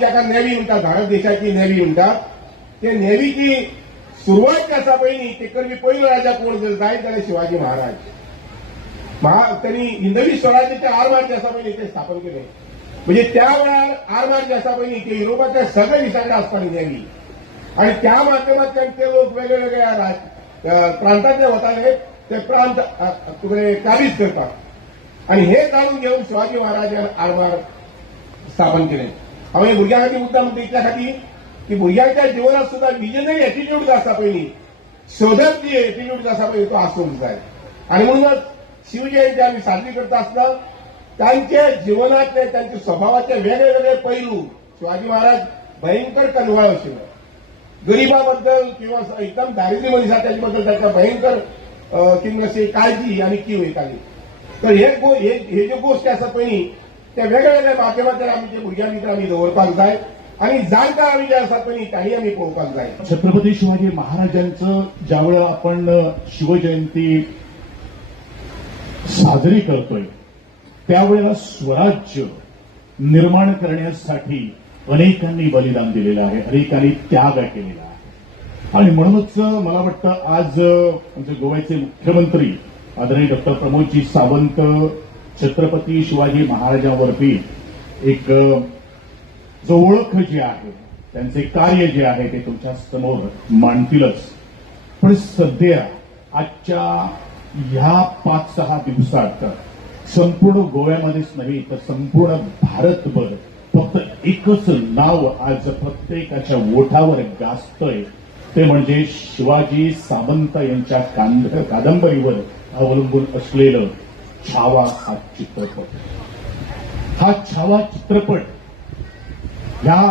जाका नेव्ही म्हणटात, भारत देशाची नेव्ही म्हणटात, ते नेव्हीची सुरवात आसा पयलीं ते करपी पयलो राजा कोण जर जायत जाल्यार शिवाजी महाराज. त्यांनी हिंदवी स्वराज्याचे आरमार जे आसा पयलीं ते स्थापन केले. म्हणजे त्या वेळार आरमार जे आसा पयलीं ते युरोपाच्या सगळे दिसाकडे आसताली नेव्ही, आणि त्या माध्यमांतल्यान ते लोक वेगवेगळ्या प्रांतांतले वताले ते प्रांत काबीज करपाक. आणि हे जाणून घेवन शिवाजी महाराजान आरमार स्थापन केले. हांव हे भुरग्यां खातीर मुद्दाम म्हणटा इतल्या खातीर की भुरग्यांच्या जिवनात सुद्धा विजनरी एटिट्यूड जो आसा पयलीं, शोधक जी एटिट्यूड जो आसा पळय तो आसूंक जाय. आणि म्हणूनच शिवजयंती आमी साजरी करता आसतना तांचे जिवनातले तांचे स्वभावाचे वेगळे वेगळे पैलू. शिवाजी महाराज भयंकर कनवाळ आशिल्लो. गरिबाबद्दल किंवा एकदम दारिद्र्य मनीस आसा त्याचे बद्दल ताका भयंकर कितें काळजी आनी कीव वयताली. तर हे ज्यो गोश्टी आसा पळय त्या वेगळ्या वेगळ्या माध्यमांतल्यान आमी ते भुरग्यां भितर आमी दवरपाक जाय. आणि जाणकार आमी जे आसात पळय तांणी आमी पळोवपाक जाय. छत्रपती शिवाजी महाराजांचं ज्यावेळेला आपण शिवजयंती साजरी करतोय त्यावेळेला स्वराज्य निर्माण करण्यासाठी अनेकांनी बलिदान दिलेलं आहे, अनेकांनी त्याग केलेला आहे. आणि म्हणूनच मला वाटतं आज आमचे गोव्याचे मुख्यमंत्री आदरणीय डॉक्टर प्रमोदजी सावंत छत्रपती शिवाजी महाराजांवरती एक जो ओळख जी आहे, त्यांचे कार्य जे आहे ते तुमच्या समोर मांडतीलच. पण सध्या आजच्या ह्या 5-6 दिवसात संपूर्ण गोव्यामध्येच नाही तर संपूर्ण भारतभर फक्त एकच नाव आज प्रत्येकाच्या ओठावर गाजतंय, ते म्हणजे शिवाजी सावंत यांच्या कादंबरीवर अवलंबून असलेलं छावा हा चित्रपट. हा छावा चित्रपट ह्या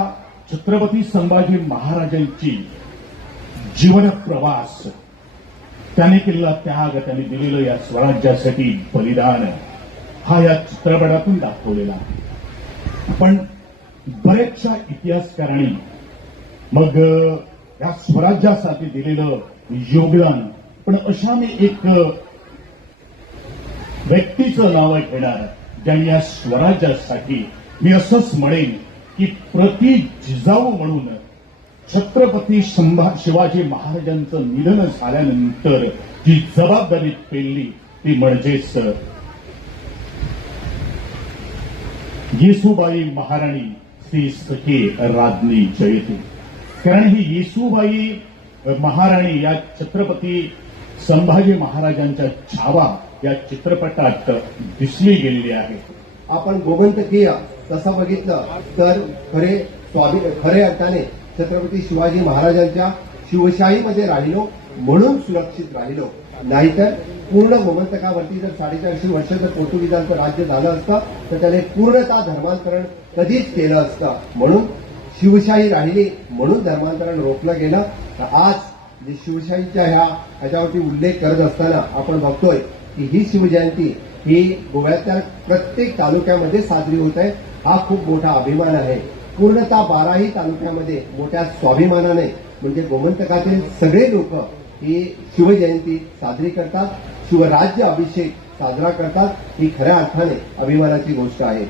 छत्रपती संभाजी महाराजांची जीवन प्रवास, त्याने केलेला त्याग, त्यांनी दिलेलं या स्वराज्यासाठी बलिदान हा या चित्रपटातून दाखवलेला आहे. पण बऱ्याचशा इतिहासकारांनी मग या स्वराज्यासाठी दिलेलं योगदान, पण अशा मी एक व्यक्तीचं नाव घेणार ज्यांनी या स्वराज्यासाठी, मी असंच म्हणेन की प्रति जिजाऊ म्हणून छत्रपती शिवाजी महाराजांचं निधन झाल्यानंतर जी जबाबदारी पेलली ती म्हणजेच येसूबाई महाराणी श्री सखे राज्ञी जयते. कारण ही येसूबाई महाराणी या छत्रपती संभाजी महाराजांच्या छावा या चित्रपटात दिसली गेलेली आहे. आपण गोमंतकीय तसं बघितलं तर खरे अर्थाने छत्रपती शिवाजी महाराजांच्या शिवशाहीमध्ये राहिलो म्हणून सुरक्षित राहिलो. नाहीतर पूर्ण गोमंतकावरती जर 450 वर्ष जर पोर्तुगीजांचं राज्य झालं असतं तर त्याने पूर्णतः धर्मांतरण कधीच केलं असतं. म्हणून शिवशाही राहिली म्हणून धर्मांतरण रोखलं गेलं. तर आज जे शिवशाहीच्या ह्याच्यावरती उल्लेख करत असताना आपण बघतोय की ही शिवजयंती ही गोव्यातल्या प्रत्येक तालुक्यामध्ये साजरी होत आहे. हा खूप मोठा अभिमान आहे. पूर्णतः 12ही तालुक्यामध्ये मोठ्या स्वाभिमानाने म्हणजे गोमंतकातील सगळे लोक ही शिवजयंती साजरी करतात, शिवराज्य अभिषेक साजरा करतात. ही खऱ्या अर्थाने अभिमानाची गोष्ट आहे.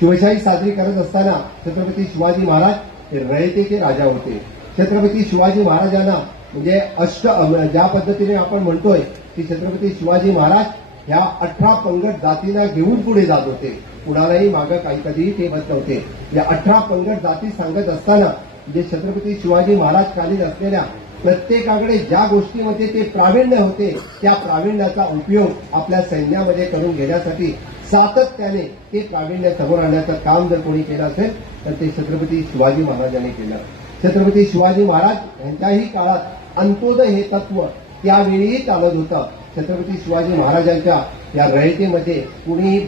शिवशाही साजरी करत असताना छत्रपती शिवाजी महाराज हे रयतेचे राजा होते. छत्रपती शिवाजी महाराजांना म्हणजे ज्या पद्धतीने आपण म्हणतोय की छत्रपती शिवाजी महाराज ह्या 18 पंगड जातींना घेऊन पुढे जात होते. कुणालाही मागं काही कधीही ठेवत नव्हते. या 18 पंगड जाती सांगत असताना जे छत्रपती शिवाजी महाराज कालीन असलेल्या प्रत्येकाकडे ज्या गोष्टीमध्ये ते प्रावीण्य होते त्या प्रावीण्याचा उपयोग आपल्या सैन्यामध्ये करून घेण्यासाठी सातत्याने ते प्रावीण्य समोर आणण्याचं काम जर कोणी केलं असेल तर ते छत्रपती शिवाजी महाराजांनी केलं. छत्रपती शिवाजी महाराज यांच्याही काळात अंत्योदय हे तत्व त्यावेळीही चालत होतं. छत्रपती शिवाजी महाराजांच्या या रयतेमध्ये कुणीही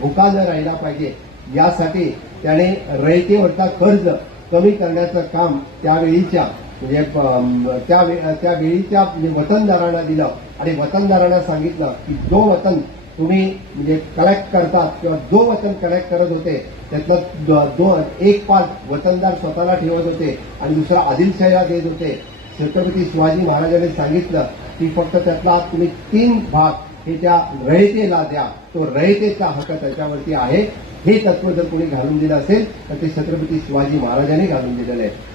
भुका न राहिला पाहिजे यासाठी त्याने रयतेवरचा कर्ज कमी करण्याचं काम त्यावेळीच्या त्यावेळीच्या वतनदारांना दिलं आणि वतनदारांना सांगितलं की जो वतन तुम्ही म्हणजे कलेक्ट करतात किंवा जो वतन कलेक्ट करत होते त्यातलं एक पार्ट वतनदार स्वतःला ठेवत होते आणि दुसरा आदिलशाहीला देत होते. छत्रपती शिवाजी महाराजांनी सांगितलं की फक्त त्यातला तुम्ही 3 भाग हे त्या रयतेला द्या. तो रयतेचा हक्क त्याच्यावरती आहे. हे तत्व जर कोणी घालून दिलं असेल तर ते छत्रपती शिवाजी महाराजांनी घालून दिलेलं आहे.